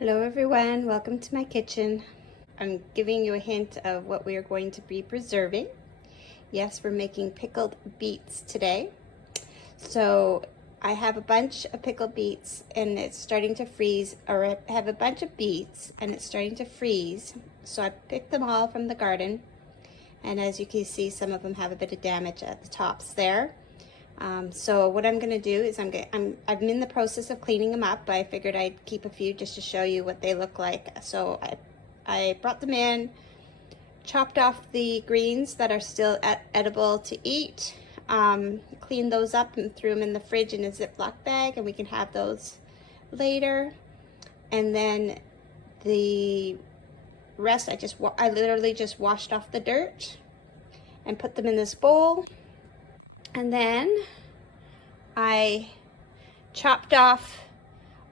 Hello everyone, welcome to my kitchen. I'm giving you a hint of what we are going to be preserving. Yes, we're making pickled beets today. So I have a bunch of pickled beets and it's starting to freeze, or I have a bunch of beets and it's starting to freeze. So I picked them all from the garden, and as you can see, some of them have a bit of damage at the tops there. So what I'm gonna do is I'm in the process of cleaning them up. I figured I'd keep a few just to show you what they look like. So I brought them in, chopped off the greens that are still edible to eat, cleaned those up and threw them in the fridge in a Ziploc bag, and we can have those later. And then the rest, I literally just washed off the dirt and put them in this bowl. And then I chopped off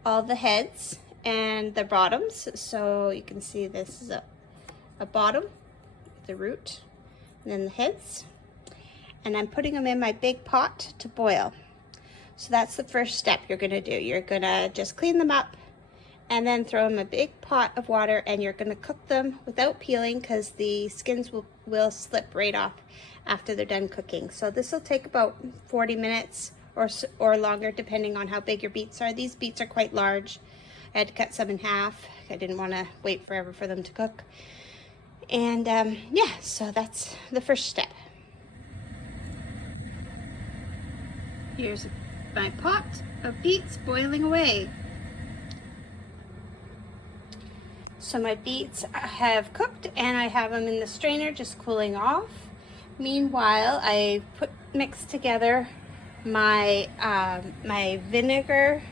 all the heads and the bottoms. So you can see this is a bottom, the root, and then the heads. And I'm putting them in my big pot to boil. So that's the first step you're gonna do. You're gonna just clean them up and then throw them in a big pot of water, and you're gonna cook them without peeling because the skins will slip right off after they're done cooking. So this will take about 40 minutes or longer, depending on how big your beets are. These beets are quite large. I had to cut some in half. I didn't want to wait forever for them to cook. And yeah, so that's the first step. Here's my pot of beets boiling away. So my beets have cooked and I have them in the strainer just cooling off. Meanwhile, I mixed together my my vinegar,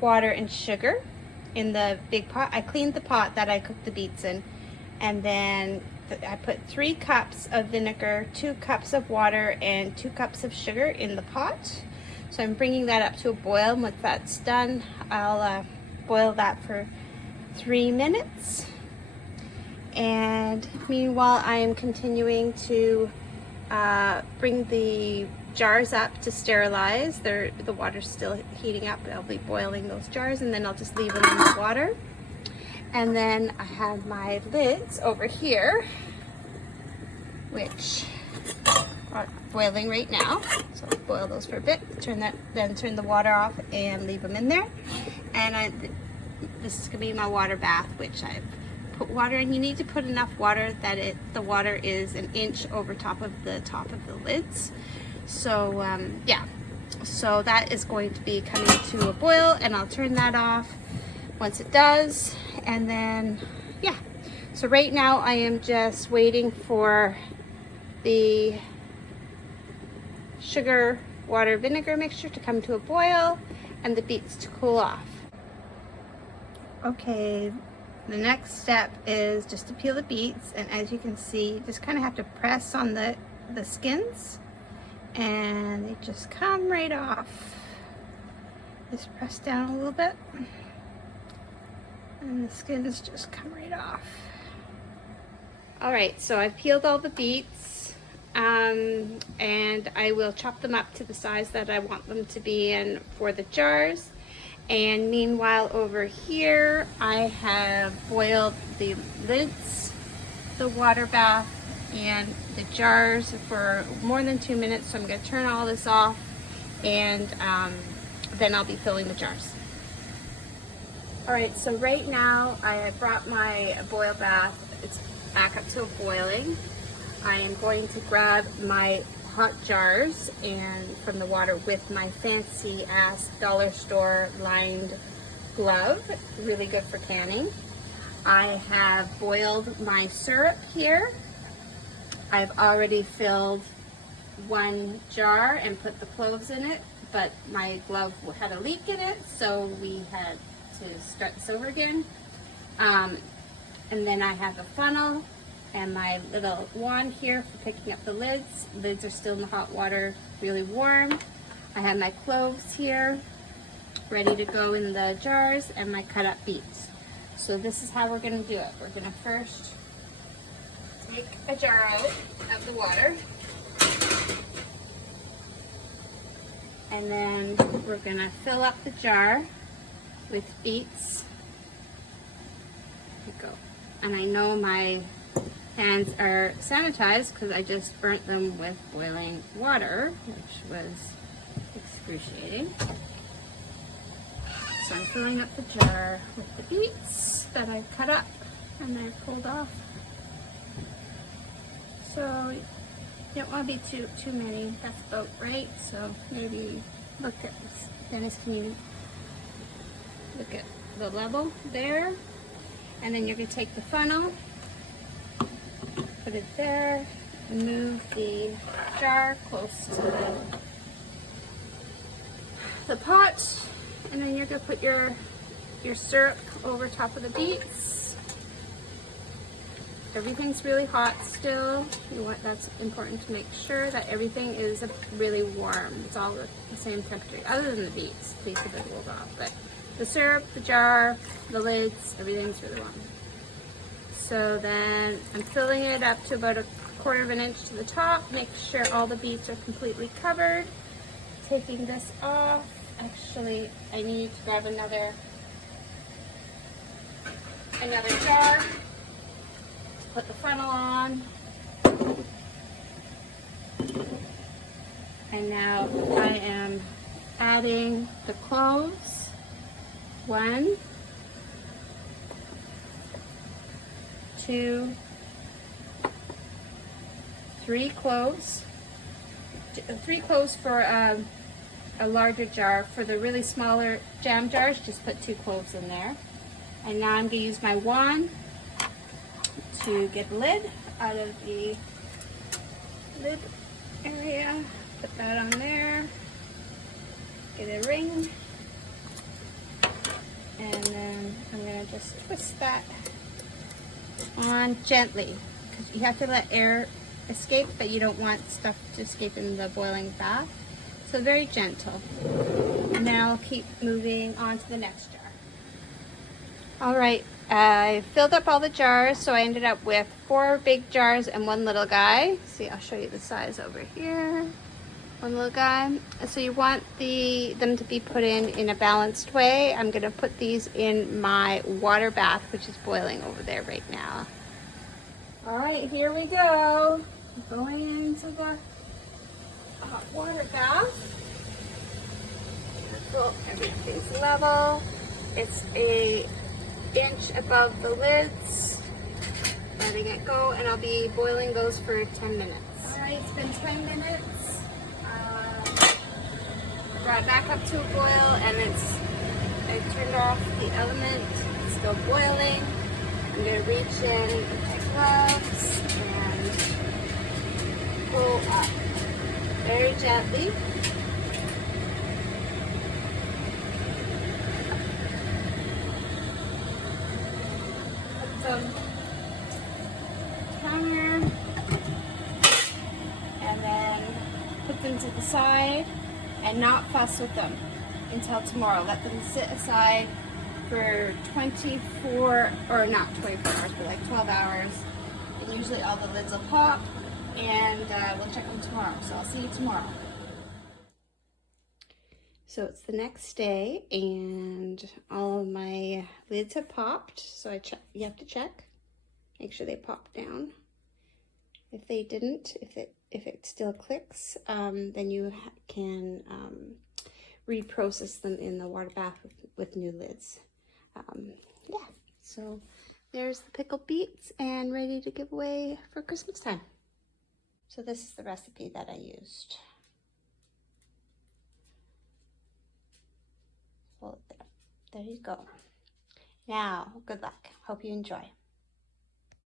water, and sugar in the big pot. I cleaned the pot that I cooked the beets in, and then I put 3 cups of vinegar, 2 cups of water, and 2 cups of sugar in the pot. So I'm bringing that up to a boil, and once that's done, I'll boil that for 3 minutes. And meanwhile, I am continuing to bring the jars up to sterilize. The water's still heating up. I'll be boiling those jars, and then I'll just leave them in the water. And then I have my lids over here, which are boiling right now. So I'll boil those for a bit, then turn the water off and leave them in there. And this is gonna be my water bath, which I've put water in. You need to put enough water that the water is an inch over top of the lids. So yeah, so that is going to be coming to a boil, and I'll turn that off once it does. And then yeah, so right now I am just waiting for the sugar, water, vinegar mixture to come to a boil and the beets to cool off. Okay, the next step is just to peel the beets, and as you can see, you just kind of have to press on the skins and they just come right off. Just press down a little bit and the skins just come right off. All right, so I've peeled all the beets, and I will chop them up to the size that I want them to be in for the jars. And meanwhile, over here, I have boiled the lids, the water bath, and the jars for more than 2 minutes. So I'm going to turn all this off, and then I'll be filling the jars. All right, so right now I brought my boil bath. It's back up to boiling. I am going to grab my hot jars and from the water with my fancy ass dollar store lined glove, really good for canning. I have boiled my syrup here. I've already filled 1 jar and put the cloves in it, but my glove had a leak in it, so we had to start this over again. And then I have a funnel and my little wand here for picking up the lids. Lids are still in the hot water, really warm. I have my cloves here, ready to go in the jars, and my cut up beets. So this is how we're gonna do it. We're gonna first take a jar out of the water, and then we're gonna fill up the jar with beets go. And I know my hands are sanitized because I just burnt them with boiling water, which was excruciating. So I'm filling up the jar with the beets that I cut up and I pulled off. So you don't want to be too many. That's about right. So maybe look at this. Dennis, can you look at the level there? And then you're going to take the funnel, put it there, and move the jar close to the pot. And then you're going to put your syrup over top of the beets. Everything's really hot still. That's important to make sure that everything is really warm. It's all the same temperature, other than the beets. These have been cooled off, but the syrup, the jar, the lids, everything's really warm. So then I'm filling it up to about 1/4 of an inch to the top. Make sure all the beets are completely covered. Taking this off. Actually, I need to grab another jar. Put the funnel on. And now I am adding the cloves. 1, 2, 3 cloves. 3 cloves for a larger jar. For the really smaller jam jars, just put 2 cloves in there. And now I'm going to use my wand to get the lid out of the lid area. Put that on there. Get a ring. And then I'm going to just twist that on gently, because you have to let air escape, but you don't want stuff to escape in the boiling bath. So very gentle. And then I'll keep moving on to the next jar. All right, I filled up all the jars, so I ended up with 4 big jars and 1 little guy. See, I'll show you the size over here. 1 little guy. So you want them to be put in a balanced way. I'm gonna put these in my water bath, which is boiling over there right now. All right, here we go. Going into the hot water bath. Careful, everything's level. It's a inch above the lids. Letting it go, and I'll be boiling those for 10 minutes. All right, it's been 10 minutes. Brought it back up to a boil, and I turned off the element. It's still boiling. I'm going to reach in with my gloves and pull up very gently. Put some counter, and then put them to the side. And not fuss with them until tomorrow. Let them sit aside for 24, or not 24 hours, but like 12 hours. And usually all the lids will pop, and we'll check them tomorrow. So I'll see you tomorrow. So it's the next day, and all of my lids have popped. So you have to check, make sure they pop down. If they didn't, if it still clicks, then you can reprocess them in the water bath with new lids. Yeah, so there's the pickled beets and ready to give away for Christmas time. So this is the recipe that I used. Hold it there. There you go. Now, good luck. Hope you enjoy.